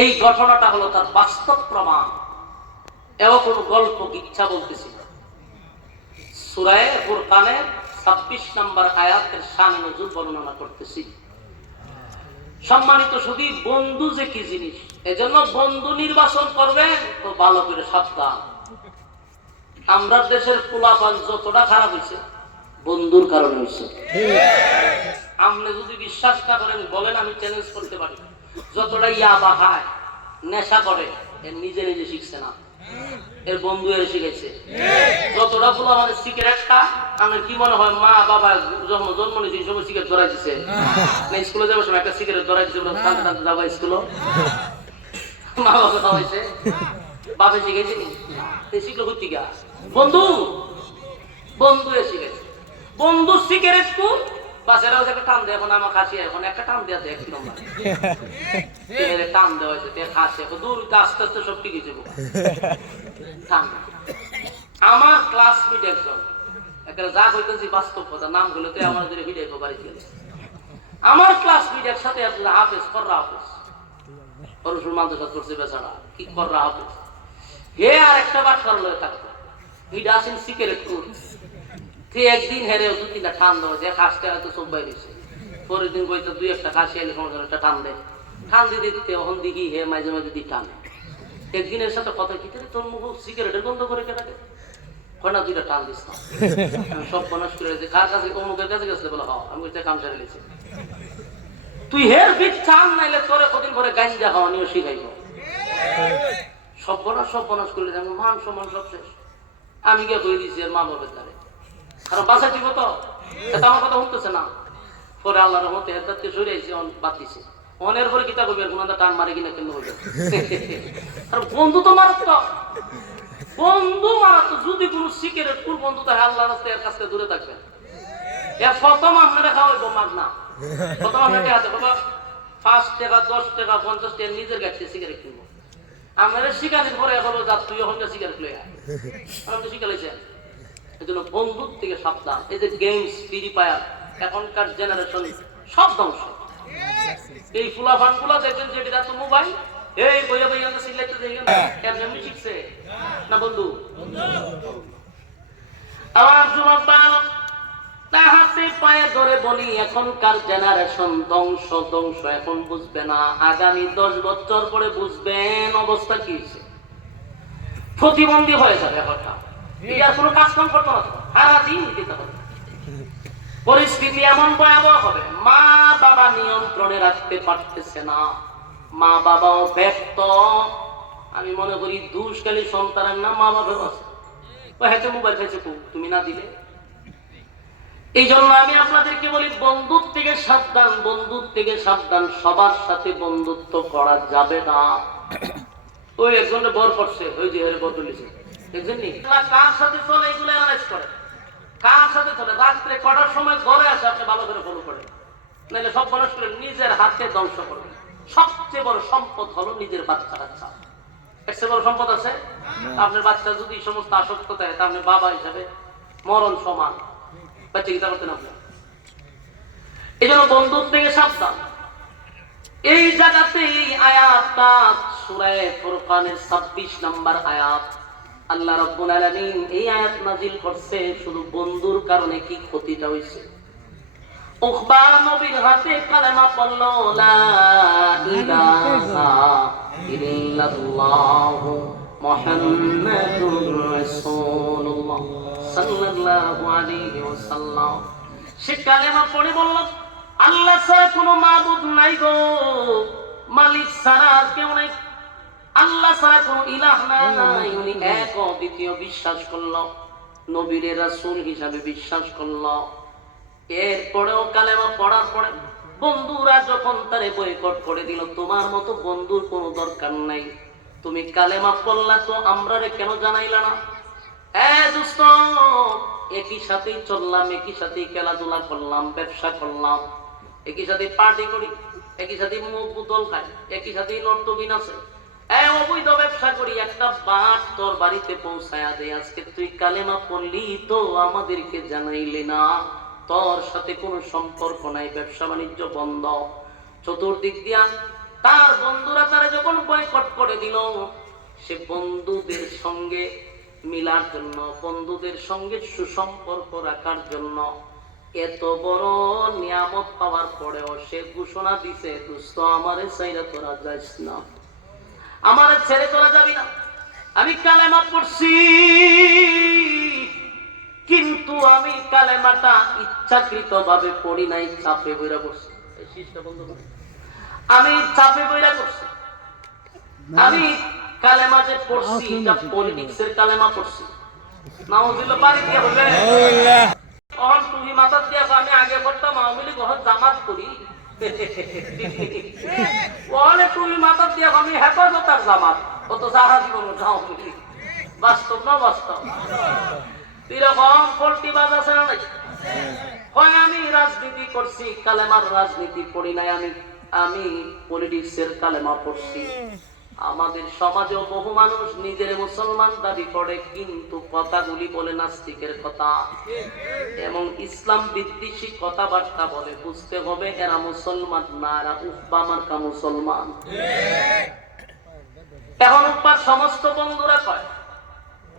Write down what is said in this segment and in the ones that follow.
এই ঘটনাটা হলো তার বাস্তব প্রমাণ। এও কোনো গল্প ইচ্ছা বলতেছি না। সূরা ফুরকানের 26 নম্বর আয়াতের শান নজুল বর্ণনা করতেছি। সম্মানিত শুধু বন্ধু যে কি জিনিস, এজন্য বন্ধু নির্বাচন করবেন তো ভালো করে সাবধান। আমরা দেশের পোলাপান যতটা খারাপ হয়েছে বন্ধুর কারণে হয়েছে। আপনি যদি বিশ্বাস না করেন বলেন, আমি চ্যালেঞ্জ করতে পারি, যতটা ইয়াবা খায় নেশা করে এর নিজে নিজে শিখছে না, এর বন্ধু এর শিখেছে। যতটা পোলা মানে সিগারেটটা আমার কি মনে হয় মা বাবা জন্ম নিয়েছে এই সময় সিগারেট ধরাই দিচ্ছে না, স্কুলে যাবার সময় একটা সিগারেট ধরাই দিচ্ছে, টানতে টানতে যাবো স্কুল, মা বাবা খাওয়াইছে, বাপে শিখেছে নি শিখলো করতে গা বন্ধু, বন্ধু এ শিখেছে। বন্ধু সিগারেট কু বাচ্চারাও একটা টান দেয়, এখন আমার খাসি এখন একটা টান দেওয়া যায় 1 নম্বর টান দেওয়া হয়েছে খাসি দূর আস্তে আস্তে সব ঠিক হয়েছে। আমার ক্লাসমেট একজন একটা যা হইতেছি বাস্তব কথা, নাম গুলো তো আমার ভিডিও বাড়ি গেল। আমার ক্লাসমেট একসাথে হাফেজ কররা হাফেজ পরশুর মাদ্রাসা করছে বেচারা, কি কররা হাফেজ হে আর একটা বাচ্চার লয়ে থাকতো এটা আছেন সিগারেট কুর। একদিন হেরে 2-3টা টান দেওয়া যে খাসটা হয়তো সব বাইরেছে, পরের দিন বইতে 2-1টা খাসি এলে সময় একটা টান দেয়, টান দিয়ে দিতে ওখান দিকে হে মাঝে মাঝে দিয়ে টানে। একদিনের সাথে কথা কি তোর মুখ সিগারেটের বন্ধ করে কেনাকে হয় না, 2টা টান দিস না সব বনাস করে কার কাছে অমুকের কাছে গেছে বলে হ আমি কাম সারে গেছি। তুই হের বিট চান নাইলে তোরে কদিন পরে গাঞ্জা খাওয়া নিয়ে শিখাইব। সব বনাস করলে যেমন মান সম্মান সব শেষ। আমি গিয়ে বই দিয়েছি এর মা বাবার দ্বারে, কারণ বাসা ঠিক মতো এটা আমার কথা শুনতেছে না। পরে আল্লাহর রহমতে হেদায়েতকে সরে আইছে, বাদ দিছে। অনের পরে কিতা করবে কোন টান মারে কিনা কেন হইবে। আর বন্ধু তো মারাত্মক, বন্ধু মারাত্মক। যদি কোন সিগারেট কুর বন্ধু তাহলে আল্লাহর রাস্তায় এর কাছ থেকে দূরে থাকবেন। এর প্রথম আপনারা খাওয়াইবো মাগ না, প্রথম আপনাকে হাতে বাবা 5 টাকা 10 টাকা 50 টাকা নিজের গাড়িতে সিগারেট কিনবো। আপনারা শিকারির পরে এখন যা তুই এখন সিগারেট লয়ে আয়, আমি তো শিখাইছেন। এই জন্য বন্ধুর থেকে সাবধান। এই যে গেমস ফ্রি ফায়ার এখনকার জেনারেশন সব ধ্বংস। এই ফুলাফান গুলা দেখবেন যেটা তো মোবাইল এই বইয়া বইয়া সিলেক্ট দেখেন এমনি শিখছে না বন্ধু। আমার যুবক বালক তাহাতে পায়ে ধরে বলি এখনকার জেনারেশন ধ্বংস ধ্বংস। এখন বুঝবে না, আগামী 10 বছর পরে বুঝবেন অবস্থা কি হয়েছে। প্রতিবন্ধী হয়ে যাবে একটা, এটার কোনো কাজ কাম করতে না, সারাদিন দিতে হবে। পরিস্থিতি এমন ভয়াবহ হবে, মা বাবা নিয়ন্ত্রণে রাখতে পারতেছে না, মা বাবাও ব্যর্থ। আমি মনে করি দুষ্কালী সন্তানের না মা বাবার আছে, হাতে মোবাইল খাইছে তুমি না দিলে। এই জন্য আমি আপনাদেরকে বলি বন্ধুর থেকে সাবধান, বন্ধুর থেকে সাবধান। সবার সাথে বন্ধুত্ব করা যাবে না। ওই একজনের বর পড়ছে, ওই যে বর তুলেছে একজনই কার সাথে চলে এগুলো অ্যানালাইজ করে, কার সাথে চলে রাত্রে কটার সময় ঘরে আসে আপনি ভালো করে ফলো করেন, নাহলে সব মানুষ করে নিজের হাতে ধ্বংস করবেন। সবচেয়ে বড় সম্পদ হলো নিজের বাচ্চা কাচ্চা। এর চেয়ে বড় সম্পদ আছে? আপনার বাচ্চা যদি সমস্ত আসক্ত থাকে তা আপনি বাবা হিসাবে মরণ সমান বাচ্চা চিন্তা করতেন আপনি। এই জন্য বন্ধুর থেকে সাবধান। এই জায়গাতে এই আয়াতটা সূরা ফুরকানের 26 নম্বর আয়াত। আল্লাহ রাব্বুল আলামিন এই আয়াত নাযিল করছে শুধু বন্ধুর কারণে কি ক্ষতিটা হইছে। উকবা নবীর হাতে কালেমা পড়ল লা ইলাহা ইল্লাল্লাহ মুহাম্মাদুর রাসূলুল্লাহ সাল্লাল্লাহু আলাইহি ওয়াসাল্লাম। সে কালেমা পড়ে বলল আল্লাহ ছাড়া কোনো মাবুদ নাই গো, মালিক ছাড়া আর কেউ নাই, আল্লাহ ছাড়া কোনো ইলাহ নাই, উনি এক অদ্বিতীয় বিশ্বাস করলো, নবীর রাসূল হিসাবে বিশ্বাস করলো। এরপরেও কালেমা পড়ার পরে বন্ধুরা যখন তারে বয়কট করে দিল, তোমার মতো বন্ধুর কোনো দরকার নাই, তুমি কালেমা পড়লা তো আমরারে কেন জানাইলা না? দোস্ত, একই সাথেই চললাম, একই সাথেই খেলাধুলা করলাম, ব্যবসা করলাম, একই সাথে পার্টি করি, একই সাথে মুখ বোতল খাই, একই সাথে নর্তকী নাচে, অবৈধ ব্যবসা করি, একটা বাট তোর বাড়িতে পৌঁছায়া দেয়। আজকে তুই কালেমা পড়লি তো আমাদেরকে জানাইলি না, তোর সাথে কোনো সম্পর্ক নাই, ব্যবসা বাণিজ্য বন্ধ। চতুর্দিক দিয়া তার বন্ধুরা তারা যখন দিল সে বন্ধুদের সঙ্গে মিলার জন্য, বন্ধুদের সঙ্গে সুসম্পর্ক রাখার জন্য। এত বড় নিয়ামত পাওয়ার পরেও সে ঘোষণা দিছে, দোস্ত আমারে ছেড়ে তোরা যাস না, আমারে ছেড়ে তোরা যাবি না। আমি কালেমা পড়ছি, কিন্তু আমি কালেমাটা ইচ্ছাকৃত ভাবে পড়ি নাই, চাপে বইরা পড়ছি। আমি চাপে বইরা পড়ছি। আমি কালেমা যে পড়ছি এটা পলিটিক্সের কালেমা পড়ছি। নাউজুবিল্লাহ বাড়ি দিয়ে হবে তখন তুমি মাথা দিয়ে আমি আগে পড়তাম আওয়ামী লীগ এখন জামাত করি, ওখানে তুমি মাথা দিয়ে আমি হেফাজতার জামাত, কত সারা জীবন আওয়ামী লীগ। বাস্তব না বাস্তব? এরকম পোল্ট্রি বাজ আছে না নাই? হয় আমি রাজনীতি করছি, কালেমার রাজনীতি পড়ি নাই, আমি পলিটিক্সের কালেমা পড়ছি। আমাদের সমাজেও বহু মানুষ নিজের মুসলমান দাবি করে, কিন্তু কথাগুলি বলে নাস্তিকের কথা এবং ইসলাম বিদ্বেষী কথাবার্তা বলে। বুঝতে হবে এরা মুসলমান না, এরা উফবা মার্কা মুসলমান। এখন উফবার সমস্ত বন্ধুরা কয়,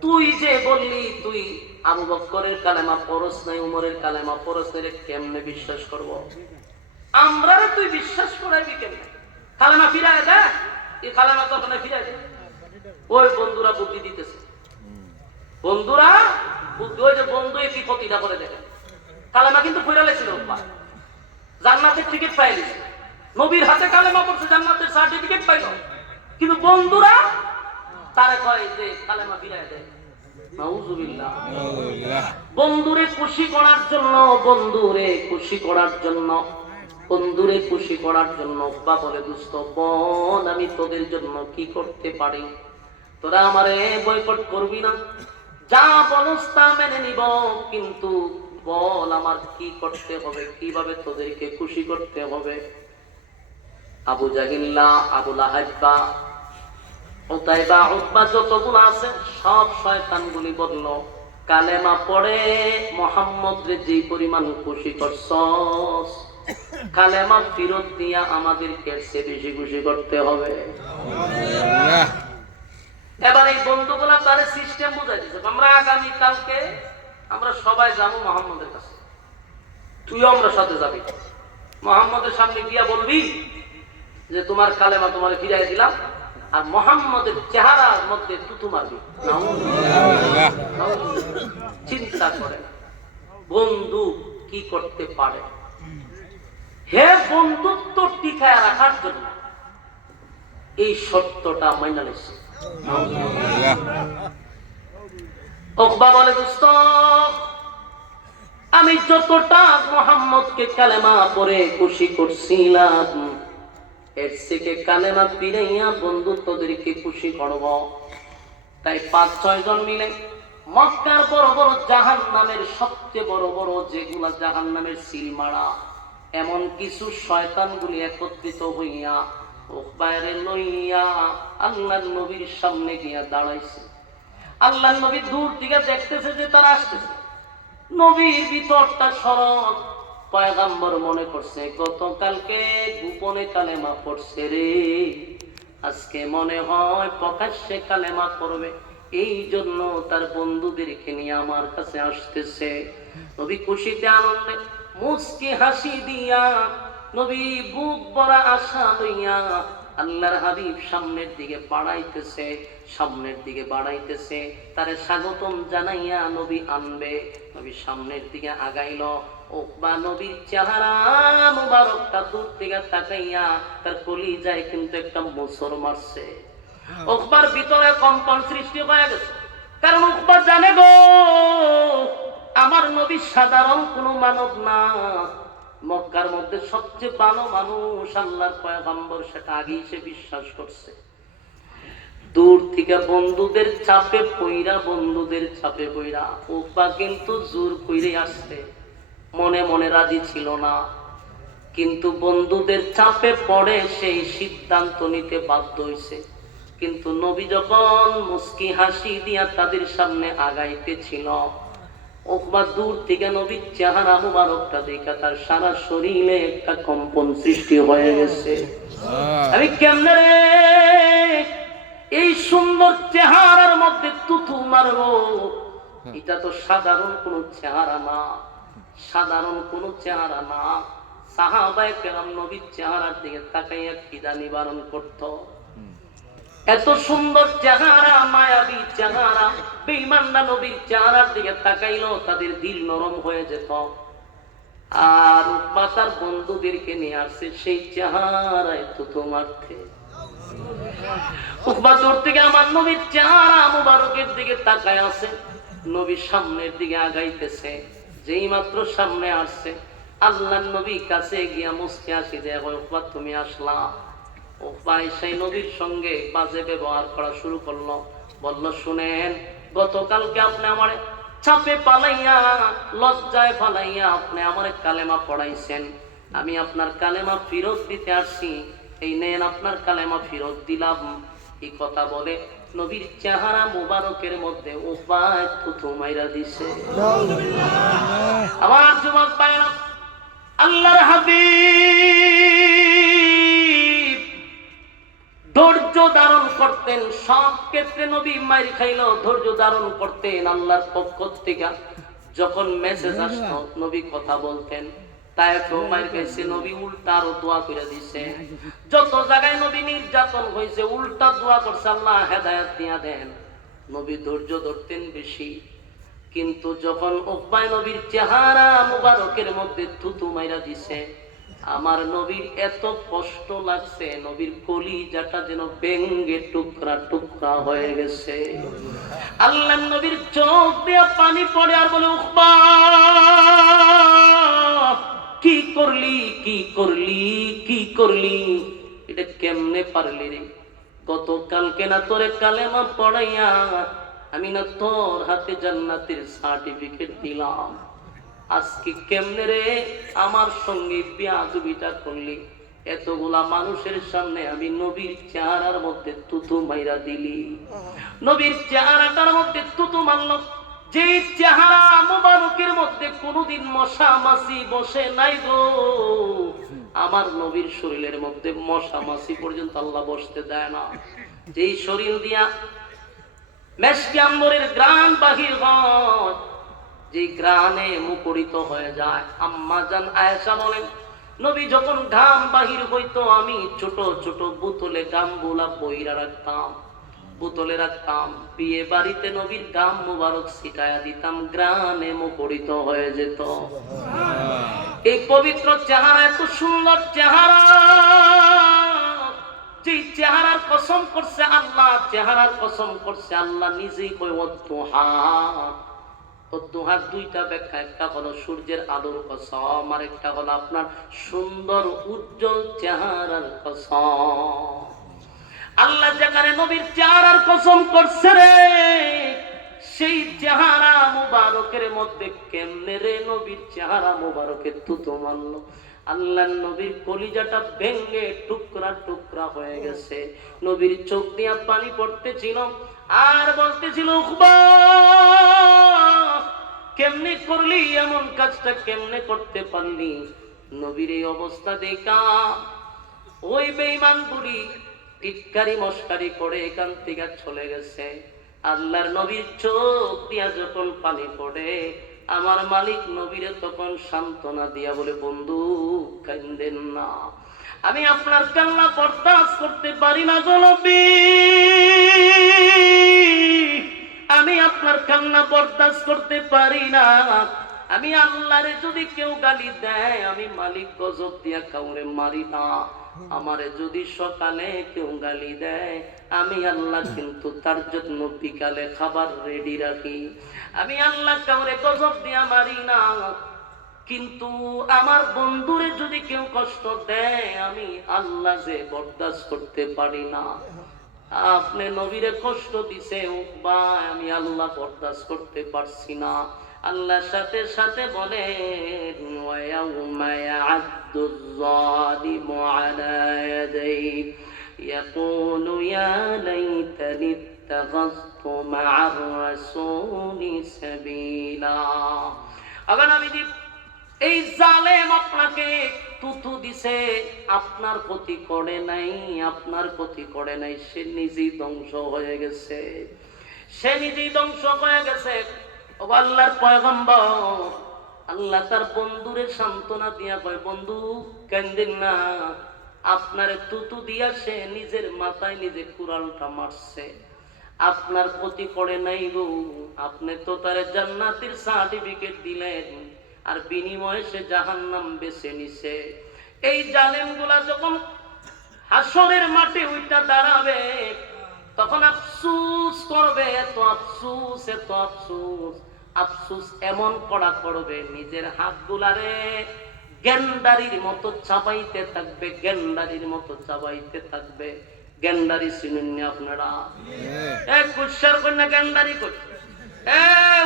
তুই যে বললি তুই আবু বকরের কালেমা পড়স নাই, উমরের কালেমা পড়স নাই, কেমনে বিশ্বাস করব? আমরা তুই বিশ্বাস করাইবি কেমনে? কালেমা ফিরায় দেয়, এই কালেমা তো ওখানে ফিরায় দেয়। ওই বন্ধুরা বুদ্ধি দিতেছে, বন্ধুরা বুদ্ধি, ওই যে বন্ধু এই বিপত্তিটা করে দেখে। কালেমা কিন্তু ফিরা লেছিল, জান্নাতের টিকিট পাই দিছে, নবীর হাতে কালেমা পড়ছে, জান্নাতের সার্টিফিকেট পাইল, কিন্তু বন্ধুরা তারে কয় যে কালেমা ফিরায় দেয়। নাউজুবিল্লাহ। বন্ধুরে খুশি করার জন্য, বন্ধুরে খুশি করার জন্য, বন্ধুরে খুশি করার জন্য বা বলে, দোস্ত বল আমি তোদের জন্য কি করতে পারি, তোরা আমারে বয়কট করবি না, যা বলস তা মেনে নিব, কিন্তু বল আমার কি করতে হবে, কিভাবে তোদেরকে খুশি করতে হবে। আবু জাহিল্লা, আবু লাহাইবা, উতাইবা, উতবা যতগুলো আছে সব শয়তানগুলি বলল, কালেমা পড়ে মুহাম্মদ রে যে পরিমাণ খুশি করছস, কালেমা ফিরত দিয়া আমাদেরকে সে বেশি খুশি করতে হবে। এবার এই বন্ধুগুলা তারে সিস্টেম বুঝাই দিচ্ছে, আমরা আগামী কালকে আমরা সবাই যাবো মুহাম্মদের কাছে, তুইও আমরা সাথে যাবি, মুহাম্মদের সামনে গিয়া বলবি যে তোমার কালেমা তোমার ফিরাই দিলাম, আর মুহাম্মদের চেহারার মধ্যে তুতু মারবি। চিন্তা করে বন্ধু কি করতে পারে। হে বন্ধুত্ব টিকায় রাখার জন্য এই সত্যটা মাইনা নিছে। উকবা বলে, দোস্ত আমি যতটা মুহাম্মদকে কালেমা পড়ে খুশি করছিলাম, এর থেকে কালেমা ফিরাইয়া বন্ধুত্বদেরকে খুশি করব। তাই ৫-৬ জন মিলে মক্কার বড় বড় জাহান্নামের সবচেয়ে বড় বড় যেগুলা জাহান্নামের সিলমারা, এমন কিছু শয়তানগুলি একত্রিত হইয়া উকবারে লইয়া আল্লাহর নবীর সামনে গিয়া দাঁড়াইছে। আল্লাহর নবী দূর থেকে দেখতেছে যে তারা আসতেছে, নবীর ভিতরটা সরল, পয়গম্বর মনে করছে গতকালকে গোপনে কালেমা পড়ছে রে, আজকে মনে হয় প্রকাশ্যে কালেমা পড়বে, এই জন্য তার বন্ধুদেরকে নিয়ে আমার কাছে আসতেছে। নবী খুশিতে আনন্দে মুস্কি হাসি দিয়া, নবী বুক ভরা আশা লইয়া আল্লাহর হাবিব সামনের দিকে বাড়াইতেছে, সামনের দিকে বাড়াইতেছে, তারে স্বাগতম জানাইয়া নবী আনবে। নবী সামনের দিকে আগাইল, উকবা নবীর চেহারা মুবারকটা দূর থেকে তাকাইয়া তার কলিজায় কিন্তু একটা মোচড় মারছে। উকবার ভিতরে কম্পন সৃষ্টি হয়ে গেছে, কারণ উকবা জানে গো আমার নবী সাধারণ কোনো মানব না, মক্কার মধ্যে সবচেয়ে ভালো মানুষ আল্লাহর পয়গম্বর, সেটা আগেই সে বিশ্বাস করছে। দূর থেকে বন্ধুদের চাপে পইরা, বন্ধুদের চাপে পইরা উকবা কিন্তু জোর কইরে আসছে, মনে মনে রাজি ছিল না, কিন্তু বন্ধুদের চাপে পড়ে সেই সিদ্ধান্ত নিতে বাধ্য হইছে। কিন্তু নবী যখন মুস্কি হাসি দিয়া তাদের সামনে আগাইতেছিল, উকবা দূর থেকে নবীর চেহারা মুবারকটা দেখা তার সারা শরীরে একটা কম্পন সৃষ্টি হয়ে গেছে। আমি কেমনে রে সুন্দর চেহারার মধ্যে তুতু মারবো, এটা তো সাধারণ কোন চেহারা না, সাধারণ কোন চেহারা না। সাহাবায়ে কেরাম নবীর চেহারার দিকে তাকাইয়া খিদা নিবারণ করত। এত সুন্দর চেহারা, মায়াবী চেহারা, বেঈমানরা নবীর চেহারার দিকে তাকাইলো তাদের দিল নরম হয়ে যেত। আর উকবা তার বন্ধুদেরকে নিয়ে আসছে সেই চেহারায় তুতু মারতে। উকবা দূর থেকে আমার নবীর চেহারা মুবারকের দিকে তাকায় আছে, নবীর সামনের দিকে আগাইতেছে। যেই মাত্র সামনে আসছে, আল্লাহর নবী কাছে গিয়া মুস্কি হাসি দেয়া, উকবা তুমি আসলা। উকবা সেই নবীর সঙ্গে বাজে ব্যবহার করা শুরু করলো। বলল, শুনেন, গতকালকে আপনি আমার চাপে পালাইয়া, লজ্জায় পালাইয়া আপনি আমার কালেমা পড়াইছেন, আমি আপনার কালেমা ফেরত দিতে আসছি, এই নেন আপনার কালেমা ফেরত দিলাম। এই কথা বলে নবীর চেহারা মুবারকের মধ্যে উকবা থুতু মাইরা দিছে। আমার যুবক ভাইরা, আল্লাহর হাবিব ধৈর্য ধারণ করতেন। সব ক্ষেত্রে নবী মাইর খাইলেও ধৈর্য ধারণ করতেন। আল্লাহর পক্ষ থেকে যখন মেসেজ আসতো নবী কথা বলতেন। তাই কেউ মাইর খাইছে, নবী উল্টা আরো দোয়া করে দিছে। যত জায়গায় নবী নির্যাতন হয়েছে উল্টা দোয়া করছে, আল্লাহ হেদায়েত দিয়া দেন। নবী ধৈর্য ধরতেন বেশি। কিন্তু যখন উকবা নবীর চেহারা মুবারকের মধ্যে থুতু মাইরা দিছে, আমার নবীর এত কষ্ট লাগছে, নবীর কলিজাটা যেন ভেঙে টুকরা টুকরা হয়ে গেছে। আল্লাহ নবীর চোখ দিয়ে পানি পড়ে আর বলে, উকবা কি করলি, কি করলি, কি করলি, এটা কেমনে পারলি রে? গতকালকে না তোরে কালেমা পড়াইয়া আমি না তোর হাতে জান্নাতের সার্টিফিকেট দিলাম, আজকে কেমনে রে আমার সঙ্গে বেয়াদবিটা করলি? এতগুলা মানুষের সামনে আমি নবীর চেহারার মধ্যে তুতু মাইরা দিলি। নবীর চেহারাটার মধ্যে তুতু মারল, যে চেহারা মুবারকের মধ্যে কোনদিন মশা মাছি বসে নাই গো। আমার নবীর শরীরের মধ্যে মশা মাছি পর্যন্ত আল্লাহ বসতে দেয় না। যেই শরীর দিয়া মেশকে আম্বরের গ্রাণ বাহির হয়, যে গ্রাণে মুখরিত হয়ে যায়। আম্মা জান আয়েশা বলেন, নবী যখন ঘাম বাহির হইতো আমি ছোট ছোট বোতলে ঘামগুলা বইরা রাখতাম, বোতলে রাখতাম। বিয়ে বাড়িতে নবীর ঘাম মুবারক ছিটায়া দিতাম, গ্রাণে মুখরিত হয়ে যেত। এই পবিত্র চেহারা, এত সুন্দর চেহারা, যে চেহারার কসম করছে আল্লাহ, চেহারার কসম করছে আল্লাহ নিজেই কই ওয়াদুহা। ওয়াদুহার দুইটা ব্যাখ্যা, একটা হলো সূর্যের আলোর কসম, আর একটা হলো আপনার সুন্দর উজ্জ্বল চেহারার কসম। আল্লাহ যেখানে নবীর চেহারার কসম করছে রে, সেই চেহারা মুবারকের মধ্যে কেমনে রে নবীর চেহারা মুবারকের তুতো মারলো। আল্লাহ নবীর কলিজাটা ভেঙে টুকরা টুকরা হয়ে গেছে। নবীর চোখ দিয়া পানি পড়তেছিল আর বলতেছিল, উকবা কেমনে করলি এমন কাজটা, কেমনে করতে পারলি? নবীর এই অবস্থা দেখা ওই বেঈমান বুড়ি টিটকারি মস্কারি করে এখান থেকে চলে গেছে। আল্লাহর নবীর চোখ দিয়া যখন পানি পড়ে, আমার মালিক নবীরে তখন সান্ত্বনা দিয়া বলে, বন্ধু কান্দেন না, আমি আপনার কান্না বরদাস্ত করতে পারি না গো নবী, আমি আপনার কান্না বরদাস্ত করতে পারি না। আমি আল্লাহরে যদি কেউ গালি দেয়, আমি মালিক গজব দিয়া কাউরে মারি না। আমারে যদি সকালে কেউ গালি দেয়, আমি আল্লাহ কিন্তু তার জন্য বিকালে খাবার রেডি রাখি। আমি আল্লাহ কাউরে গজব দিয়া মারি না, কিন্তু আমার বন্ধুরে যদি কেউ কষ্ট দেয়, আমি আল্লাহ যে বরদাস্ত করতে পারি না। আপনি নবীরে কষ্ট দিছে উকবা, আমি আল্লাহ বরদাস্ত করতে পারছি না। আল্লাহর সাথে সাথে বলেন, ওয়ায়াউমা ইয়া'আদ্দুয যালিমু আলা ইয়াদাইহি ইয়াকুলু ইয়া লাইতানি ইত্তাখাযতু মা'আর রাসূলি সাবিলা। আবার আমি এই জালেম আপনাকে তুতু দিছে, আপনার ক্ষতি করে নাই, আপনার ক্ষতি করে নাই, সে নিজেই ধ্বংস হয়ে গেছে, সে নিজেই ধ্বংস হয়ে গেছে। ও আল্লাহর পয়গম্বর, আল্লাহ তার বন্ধুরে সান্ত্বনা দিয়া কয়, বন্ধু কান্দিন না, আপনারে তুতু দিয়া সে নিজের মাথায় নিজে কুড়ালটা মারছে, আপনার ক্ষতি করে নাই গো, আপনি তো তার জান্নাতের সার্টিফিকেট দিলেন, আর বিনিময়ে সে জাহান্নাম বেছে নিছে। এই জালেম গুলা যখন হাসরের মাঠে উইটা দাঁড়াবে, তখন আফসুস করবে, এত আফসুস, এত আফসুস, আফসুস এমন করা করবে, নিজের হাত গুলারে গেন্ডারির মতো চাবাইতে থাকবে, গেন্ডারির মতো চাবাইতে থাকবে। গেন্ডারি চিনেন না আপনারা? এক কুশার কন্যা গেন্ডারি করছে।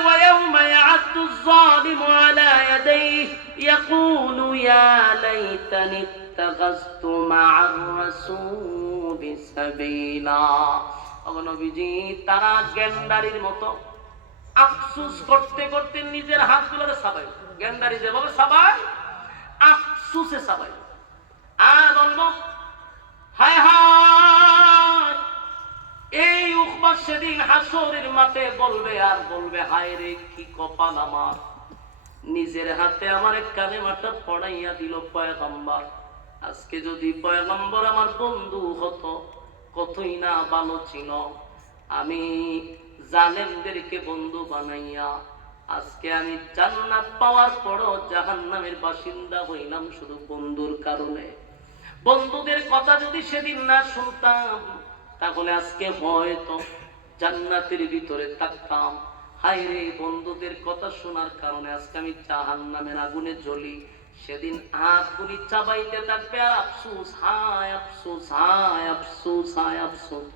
ويوم يعض الظالم على يديه يقول يا ليتني اتخذت مع الرسول سبيلا। নবীজি, তারা গেন্ডারির মতো আফসোস করতে করতে নিজের হাতগুলোরে সাবাই, গেন্ডারি যেভাবে সাবাই, আফসোসে সাবাই, আর বলবো হায় হায়। এই উকবা সেদিন হাসরের মাঠে বলবে আর বলবে, হায় রে কি কপাল আমার, নিজের হাতে আমার কালেমাটা পড়াইয়া দিল পয়গম্বর। আজকে যদি পয়গম্বর আমার বন্ধু হতো, কতই না ভালো ছিল। আমি জালেমদেরকে বন্ধু বানাইয়া আজকে আমি জান্নাত পাওয়ার পরও জাহান্নামের বাসিন্দা হইলাম শুধু বন্ধুর কারণে। বন্ধুদের কথা যদি সেদিন না শুনতাম, তাহলে আজকে হয়তো জান্নাতের ভিতরে থাকতাম। হায় রে, বন্ধুদের কথা শোনার কারণে আজকে আমি জাহান্নামের আগুনে জ্বলি। সেদিন হাতগুলি চাবাইতে থাকবে আর আফসোস, হায় আফসোস, হায় আফসোস, হায় আফসোস,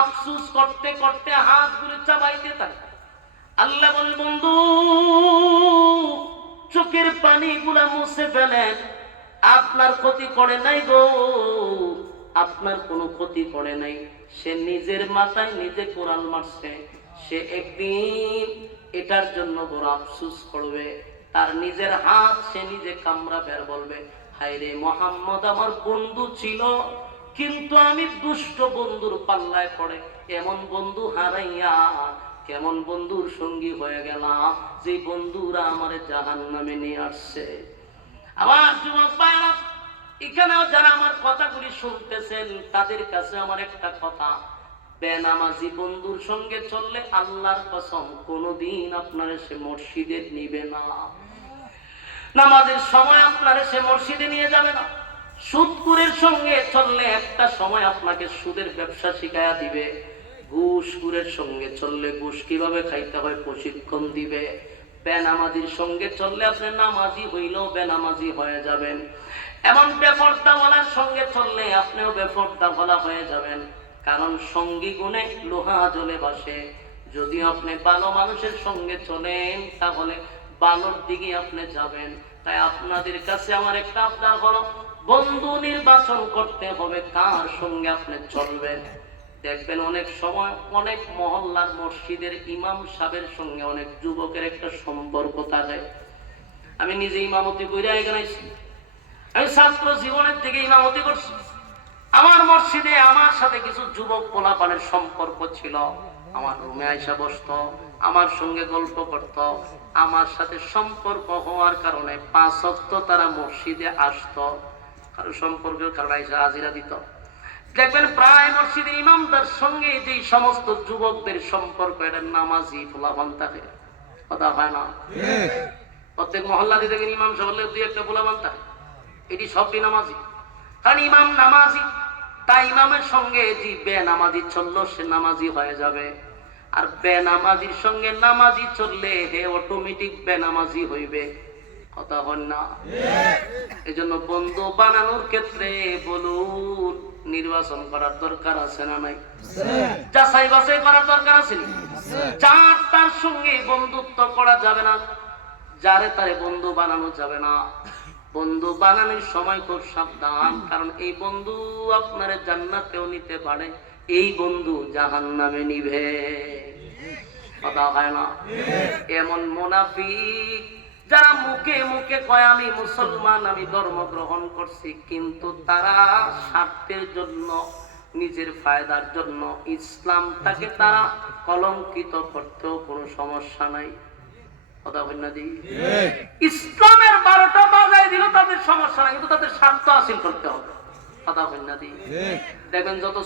আফসোস করতে করতে হাতগুলি চাবাইতে থাকবে। আল্লাহ বল, বন্ধু চোখের পানিগুলা মুছে ফেলেন, আপনার ক্ষতি করে নাই গো, আপনার কোনো ক্ষতি করে নাই। সে নিজের মাথায় নিজে কোরাল মারছে, সে একদিন এটার জন্য বড় আফসোস করবে। তার নিজের হাত সে নিজে কামড়া বের বলবে, হায় রে মোহাম্মদ আমার বন্ধু ছিল, কিন্তু আমি দুষ্ট বন্ধুর পাল্লায় পড়ে এমন বন্ধু হারাইয়া কেমন বন্ধুর সঙ্গী হয়ে গেলাম, যে বন্ধুরা আমার জাহান্নামে নিয়ে আসছে। আমার যুবক ভাইরা, এখানেও যারা আমার কথাগুলি শুনতেছেন, তাদের কাছে আমার একটা কথা, বেনামাজি বন্ধুর সঙ্গে চললে আল্লাহর কসম কোনদিন আপনারা সে মসজিদে নিবে না, নামাজের সময় আপনারা সে মসজিদে নিয়ে যাবে না। সুদখোরের সঙ্গে চললে একটা সময় আপনাকে সুদের ব্যবসা শিখাইয়া দিবে, ঘুষখোরের সঙ্গে চললে ঘুষ কিভাবে খাইতে হয় প্রশিক্ষণ দিবে। বেনামাজির সঙ্গে চললে আপনি নামাজি হইলেও বেনামাজি হয়ে যাবেন, এমন বেপরদাওয়ালার সঙ্গে চললে আপনিও বেপরদাওয়ালা হয়ে যাবেন। কারণ সঙ্গী গুণে লোহা জ্বলে বাসে। যদি আপনি ভালো মানুষের সঙ্গে চলেন, তাহলে ভালোর দিকে আপনি যাবেন। তাই আপনাদের কাছে আমার একটা আবদার হলো, বন্ধু নির্বাচন করতে হবে কার সঙ্গে আপনি চলবেন। দেখবেন অনেক সময় অনেক মহল্লার মসজিদের ইমাম সাহেবের সঙ্গে অনেক যুবকের একটা সম্পর্ক থাকে। আমি নিজে ইমামতি করে এখানে, আমি ছাত্র জীবনের থেকে ইমামতি করছি। আমার মসজিদে আমার সাথে কিছু যুবক পোলাপানের সম্পর্ক ছিল। আমার রুমে আইসা বসতো, আমার সঙ্গে গল্প করত, আমার সাথে সম্পর্ক হওয়ার কারণে 5 ওয়াক্ত তারা মসজিদে আসতো। কারো সম্পর্কের কারণে আইসা হাজিরা দিত। দেখবেন প্রায় মসজিদের ইমামদার সঙ্গে যে সমস্ত যুবকদের সম্পর্ক, এটা নামাজি পোলাপান থাকে, কথা হয় না? প্রত্যেক মহল্লাতে দেখেন ইমাম সাহেব 2-1টা পোলাপান থাকে, এটি সবটি নামাজি। কারণ ইমাম নামাজি, তাই ইমামের সঙ্গে যে বেনামাজি চললো সে নামাজি হয়ে যাবে। আর বেনামাজির সঙ্গে নামাজি চললে হে অটোমেটিক বেনামাজি হইবে, কথা হন না? এই জন্য বন্ধু বানানোর ক্ষেত্রে বলুন, নির্বাচন করার দরকার আছে না নাই? যাচাই বাছাই করার দরকার আছে না? যার তার সঙ্গে বন্ধুত্ব করা যাবে না, যারে তারে বন্ধু বানানো যাবে না। বন্ধু বানানোর সময় খুব সাবধান, কারণ এই বন্ধু আপনারে জান্নাতেও নিতে পারে, এই বন্ধু জাহান্নামে নিবে, কথা হয় না? এমন মুনাফিক যারা মুখে মুখে কয় আমি মুসলমান, আমি ধর্ম গ্রহণ করছি, কিন্তু তারা স্বার্থের জন্য, নিজের ফায়দার জন্য ইসলামটাকে তারা কলঙ্কিত করতেও কোনো সমস্যা নাই। কথা বল না দি, ইসলামের 12টা বাজায় দিল তাদের সমস্যা নাই, কিন্তু তাদের স্বার্থ হাসিল করতে হবে। কথা বল না দি, দেখবেন যত